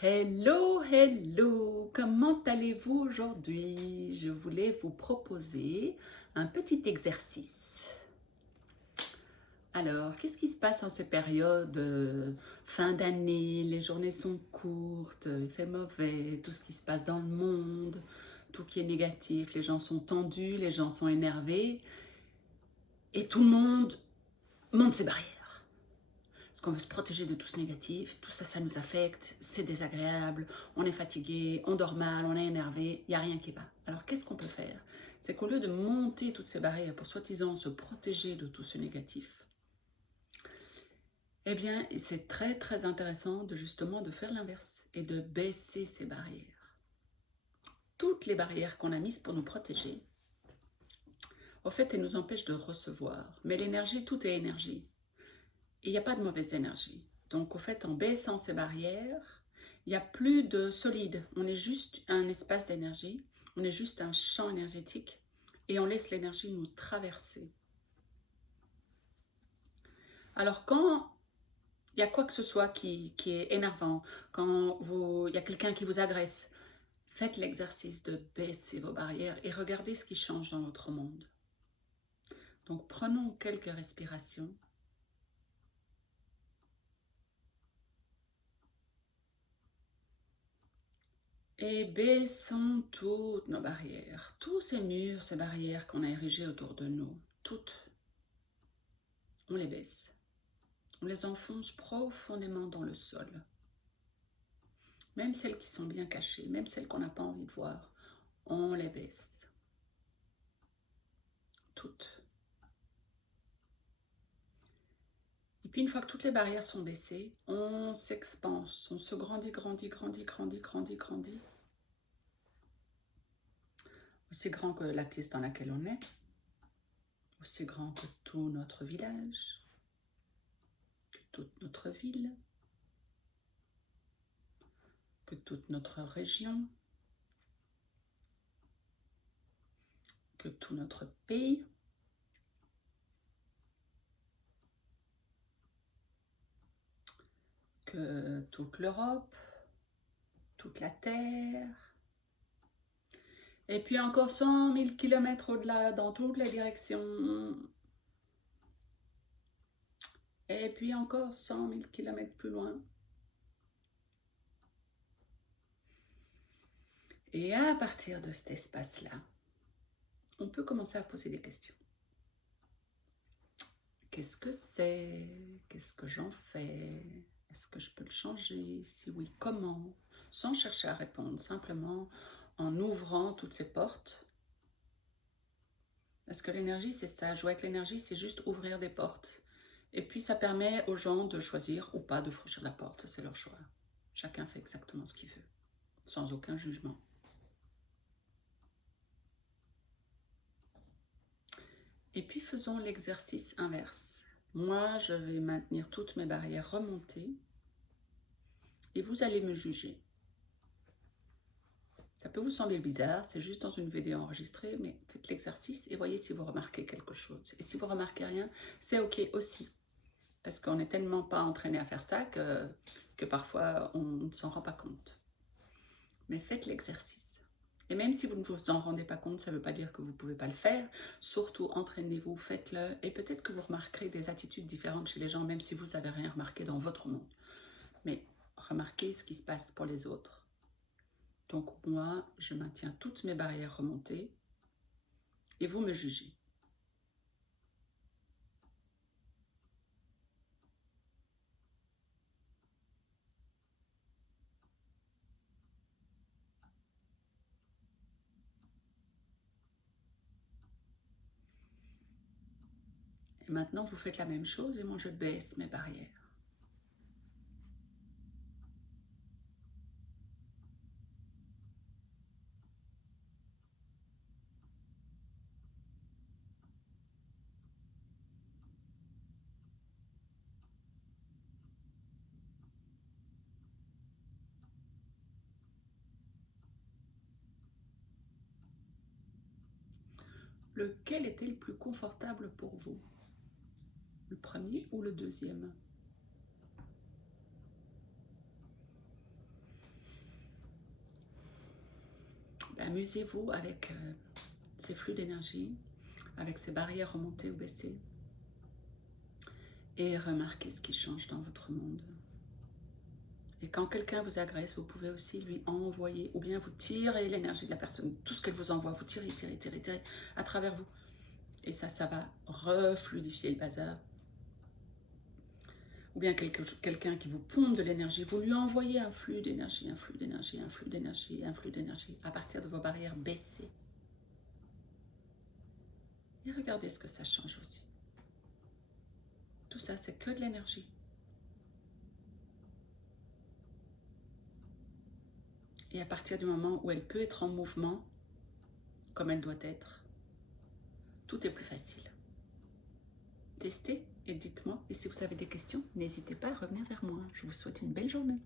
Hello, hello, comment allez-vous aujourd'hui? Je voulais vous proposer un petit exercice. Alors, qu'est-ce qui se passe en ces périodes fin d'année? Les journées sont courtes, il fait mauvais, tout ce qui se passe dans le monde, tout qui est négatif, les gens sont tendus, les gens sont énervés et tout le monde monte ses barrières. Parce qu'on veut se protéger de tout ce négatif, tout ça, ça nous affecte, c'est désagréable, on est fatigué, on dort mal, on est énervé, il n'y a rien qui va. Alors qu'est-ce qu'on peut faire? C'est qu'au lieu de monter toutes ces barrières pour soi-disant se protéger de tout ce négatif, eh bien c'est très très intéressant de justement de faire l'inverse et de baisser ces barrières. Toutes les barrières qu'on a mises pour nous protéger, au fait, elles nous empêchent de recevoir. Mais l'énergie, tout est énergie. Et il n'y a pas de mauvaise énergie. Donc, au fait, en baissant ces barrières, il n'y a plus de solide. On est juste un espace d'énergie, on est juste un champ énergétique et on laisse l'énergie nous traverser. Alors, quand il y a quoi que ce soit qui est énervant, quand il y a quelqu'un qui vous agresse, faites l'exercice de baisser vos barrières et regardez ce qui change dans votre monde. Donc, prenons quelques respirations. Et baissons toutes nos barrières, tous ces murs, ces barrières qu'on a érigées autour de nous, toutes, on les baisse. On les enfonce profondément dans le sol. Même celles qui sont bien cachées, même celles qu'on n'a pas envie de voir, on les baisse. Toutes. Et puis une fois que toutes les barrières sont baissées, on s'expanse, on se grandit, grandit, grandit, grandit, grandit, grandit. Aussi grand que la pièce dans laquelle on est, aussi grand que tout notre village, que toute notre ville, que toute notre région, que tout notre pays, que toute l'Europe, toute la Terre, et puis encore 100 000 km au-delà, dans toutes les directions, et puis encore 100 000 km plus loin. Et à partir de cet espace-là, on peut commencer à poser des questions. Qu'est-ce que c'est? Qu'est-ce que j'en fais? Est-ce que je peux le changer? Si oui, comment? Sans chercher à répondre, simplement en ouvrant toutes ces portes. Parce que l'énergie, c'est ça. Jouer avec l'énergie, c'est juste ouvrir des portes. Et puis, ça permet aux gens de choisir ou pas de franchir la porte. C'est leur choix. Chacun fait exactement ce qu'il veut, sans aucun jugement. Et puis, faisons l'exercice inverse. Moi, je vais maintenir toutes mes barrières remontées et vous allez me juger. Ça peut vous sembler bizarre, c'est juste dans une vidéo enregistrée, mais faites l'exercice et voyez si vous remarquez quelque chose. Et si vous remarquez rien, c'est ok aussi. Parce qu'on n'est tellement pas entraîné à faire ça que parfois on ne s'en rend pas compte. Mais faites l'exercice. Et même si vous ne vous en rendez pas compte, ça ne veut pas dire que vous ne pouvez pas le faire. Surtout, entraînez-vous, faites-le. Et peut-être que vous remarquerez des attitudes différentes chez les gens, même si vous n'avez rien remarqué dans votre monde. Mais remarquez ce qui se passe pour les autres. Donc moi, je maintiens toutes mes barrières remontées et vous me jugez. Et maintenant, vous faites la même chose et moi, je baisse mes barrières. Lequel était le plus confortable pour vous? Le premier ou le deuxième? amusez-vous avec ces flux d'énergie, avec ces barrières remontées ou baissées. Et remarquez ce qui change dans votre monde. Et quand quelqu'un vous agresse, vous pouvez aussi lui envoyer, ou bien vous tirez l'énergie de la personne, tout ce qu'elle vous envoie, vous tirez, tirez, tirez, tirez à travers vous. Et ça va refluidifier le bazar. Ou bien quelqu'un qui vous pompe de l'énergie, vous lui envoyez un flux d'énergie, un flux d'énergie, un flux d'énergie, un flux d'énergie, à partir de vos barrières baissées. Et regardez ce que ça change aussi. Tout ça, c'est que de l'énergie. Et à partir du moment où elle peut être en mouvement, comme elle doit être, tout est plus facile. Testez et dites-moi. Et si vous avez des questions, n'hésitez pas à revenir vers moi. Je vous souhaite une belle journée.